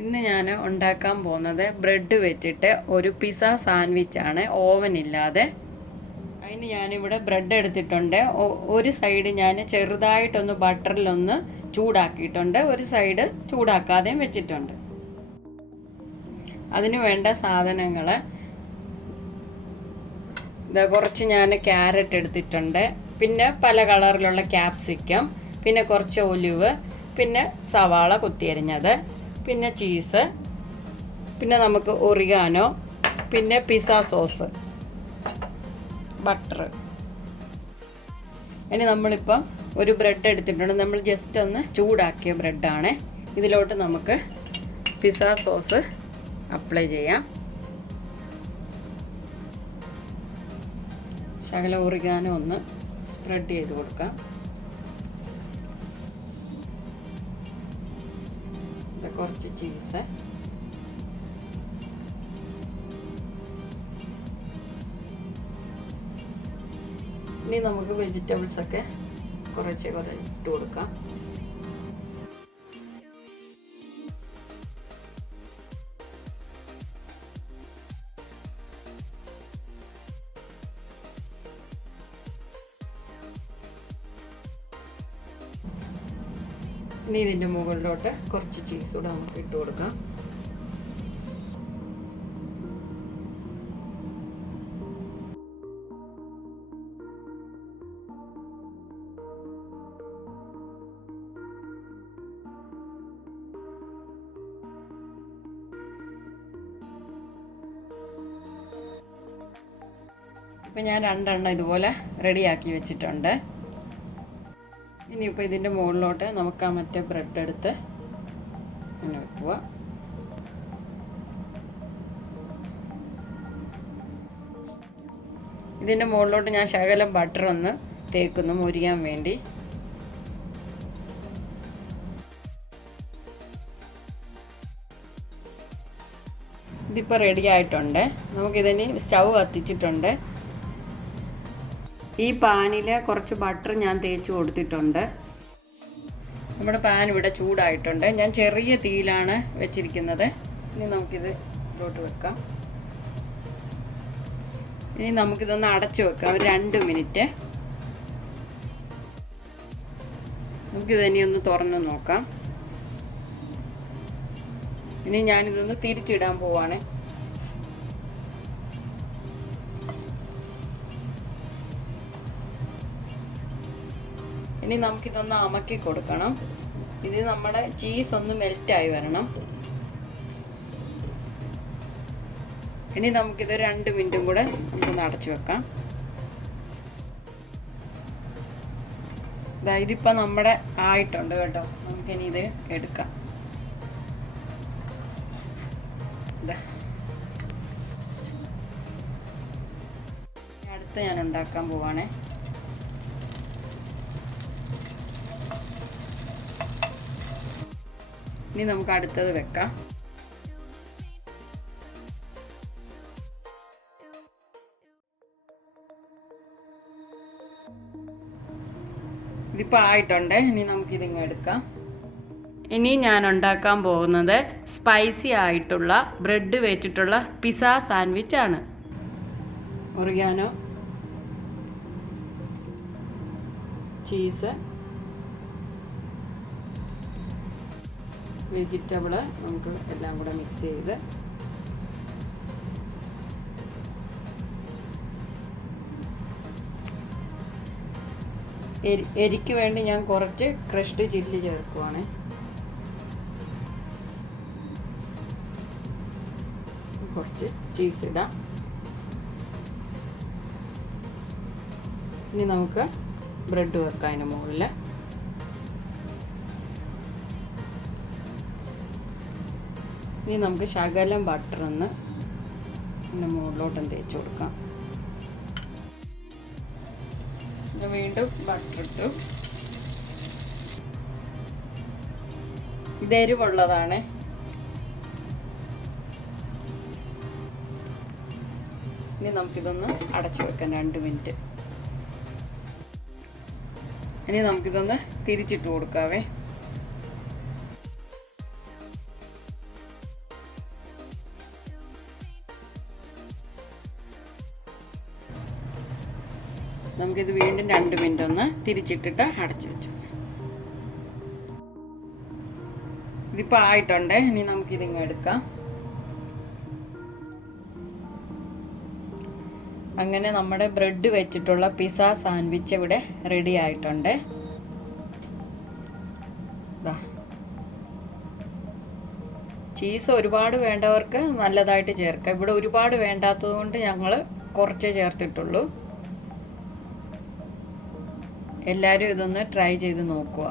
ഇന്ന് ഞാൻ ഉണ്ടാക്കാൻ പോകുന്നത് ബ്രെഡ് വെച്ചിട്ട് ഒരു പിസ്സ സാൻഡ്വിച്ചാണ്, ഓവൻ ഇല്ലാതെ. അതിന് ഞാനിവിടെ ബ്രെഡ് എടുത്തിട്ടുണ്ട്. ഒരു സൈഡ് ഞാൻ ചെറുതായിട്ടൊന്ന് ബട്ടറിലൊന്ന് ചൂടാക്കിയിട്ടുണ്ട്, ഒരു സൈഡ് ചൂടാക്കാതെയും വെച്ചിട്ടുണ്ട്. അതിന് വേണ്ട സാധനങ്ങൾ കുറച്ച് ഞാൻ ക്യാരറ്റ് എടുത്തിട്ടുണ്ട്, പിന്നെ പല കളറിലുള്ള ക്യാപ്സിക്കം, പിന്നെ കുറച്ച് ഒലിവ്, പിന്നെ സവാള കുത്തിയരിഞ്ഞത്, പിന്നെ ചീസ്, പിന്നെ നമുക്ക് ഒറിഗാനോ, പിന്നെ പിസ്സ സോസ്, ബട്ടർ. ഇനി നമ്മളിപ്പം ഒരു ബ്രെഡ് എടുത്തിട്ടുണ്ട്. നമ്മൾ ജസ്റ്റ് ഒന്ന് ചൂടാക്കിയ ബ്രെഡാണ്. ഇതിലോട്ട് നമുക്ക് പിസ്സ സോസ് അപ്ലൈ ചെയ്യാം. ശകലം ഒറിഗാനോ ഒന്ന് സ്പ്രെഡ് ചെയ്ത് കൊടുക്കാം. കുറച്ച് ചീസ്, ഇനി നമുക്ക് വെജിറ്റബിൾസ് ഒക്കെ കുറച്ച് ഇട്ട് കൊടുക്കാം. ഇനി ഇതിൻ്റെ മുകളിലോട്ട് കുറച്ച് ചീസ് കൂടെ നമുക്ക് ഇട്ട് കൊടുക്കാം. ഇപ്പം ഞാൻ 2 എണ്ണം ഇതുപോലെ റെഡിയാക്കി വെച്ചിട്ടുണ്ട്. ഇനിയിപ്പോൾ ഇതിൻ്റെ മുകളിലോട്ട് നമുക്ക് ആ മറ്റേ ബ്രെഡ് എടുത്ത് അങ്ങനെ വെക്കുക. ഇതിൻ്റെ മുകളിലോട്ട് ഞാൻ ശകലം ബട്ടർ ഒന്ന് തേക്കുന്നു മൊരിയാൻ വേണ്ടി. ഇതിപ്പോൾ റെഡി ആയിട്ടുണ്ട്. നമുക്കിതിന് സ്റ്റൗ കത്തിച്ചിട്ടുണ്ട്. ഈ പാനിൽ കുറച്ച് ബട്ടർ ഞാൻ തേച്ച് കൊടുത്തിട്ടുണ്ട്. നമ്മുടെ പാൻ ഇവിടെ ചൂടായിട്ടുണ്ട്. ഞാൻ ചെറിയ തീയിലാണ് വെച്ചിരിക്കുന്നത്. ഇനി നമുക്കിത് ഇതിലോട്ട് വെക്കാം. ഇനി നമുക്കിതൊന്ന് അടച്ചു വെക്കാം ഒരു 2 മിനിറ്റ്. നമുക്കിതിനെ ഒന്ന് തുറന്ന് നോക്കാം. ഇനി ഞാനിതൊന്ന് തിരിച്ചിടാൻ പോവാണ്. ഇനി നമുക്കിതൊന്ന് അമക്കി കൊടുക്കണം. ഇത് നമ്മുടെ ചീസ് ഒന്ന് മെൽറ്റായി വരണം. ഇനി നമുക്കിത് 2 മിനിറ്റും കൂടെ നമുക്കൊന്ന് അടച്ചു വെക്കാം. ഇതിപ്പോൾ നമ്മുടെ ആയിട്ടുണ്ട് കേട്ടോ. നമുക്കിനി ഇത് എടുക്കാം. അടുത്ത് ഞാൻ ഉണ്ടാക്കാൻ പോവാണേ. ഇനി നമുക്ക് അടുത്തത് വെക്കാം. ഇതിപ്പോൾ ആയിട്ടുണ്ട്. ഇനി നമുക്കിതിങ്ങ് എടുക്കാം. ഇനി ഞാൻ ഉണ്ടാക്കാൻ പോകുന്നത് സ്പൈസി ആയിട്ടുള്ള ബ്രെഡ് വെച്ചിട്ടുള്ള പിസ്സ സാൻഡ്വിച്ച് ആണ്. ഒറിഗാനോ, ചീസ്, വെജിറ്റബിള് നമുക്ക് എല്ലാം കൂടെ മിക്സ് ചെയ്ത് എരിക്ക് വേണ്ടി ഞാൻ കുറച്ച് ക്രഷ്ഡ് ചില്ലി ചേർക്കുവാണ്. കുറച്ച് ചീസ് ഇടാം. ഇനി നമുക്ക് ബ്രെഡ് വെക്കാം അതിന് മുകളിൽ. ഇനി നമുക്ക് ശകലം ബട്ടർ ഒന്ന് ഇതിൻ്റെ മുകളിലോട്ടും തേച്ച് കൊടുക്കാം. വീണ്ടും ബട്ടർ ഇട്ടു. ഇത് എരിവുള്ളതാണ്. ഇനി നമുക്കിതൊന്ന് അടച്ചു വെക്കാം 2 മിനിറ്റ്. ഇനി നമുക്കിതൊന്ന് തിരിച്ചിട്ട് കൊടുക്കാവേ. നമുക്കിത് വീണ്ടും 2 മിനിറ്റ് ഒന്ന് തിരിച്ചിട്ടിട്ട് അടച്ചു വെച്ചു. ഇതിപ്പോൾ ആയിട്ടുണ്ട്. ഇനി നമുക്കിതിങ്ങ് എടുക്കാം. അങ്ങനെ നമ്മുടെ ബ്രെഡ് വെച്ചിട്ടുള്ള പിസ്സ സാൻഡ്വിച്ച് ഇവിടെ റെഡി ആയിട്ടുണ്ട്. ചീസ് ഒരുപാട് വേണ്ടവർക്ക് നല്ലതായിട്ട് ചേർക്കാം. ഇവിടെ ഒരുപാട് വേണ്ടാത്തത് കൊണ്ട് ഞങ്ങൾ കുറച്ചേ ചേർത്തിട്ടുള്ളൂ. എല്ലാവരും ഇതൊന്ന് ട്രൈ ചെയ്ത് നോക്കുക.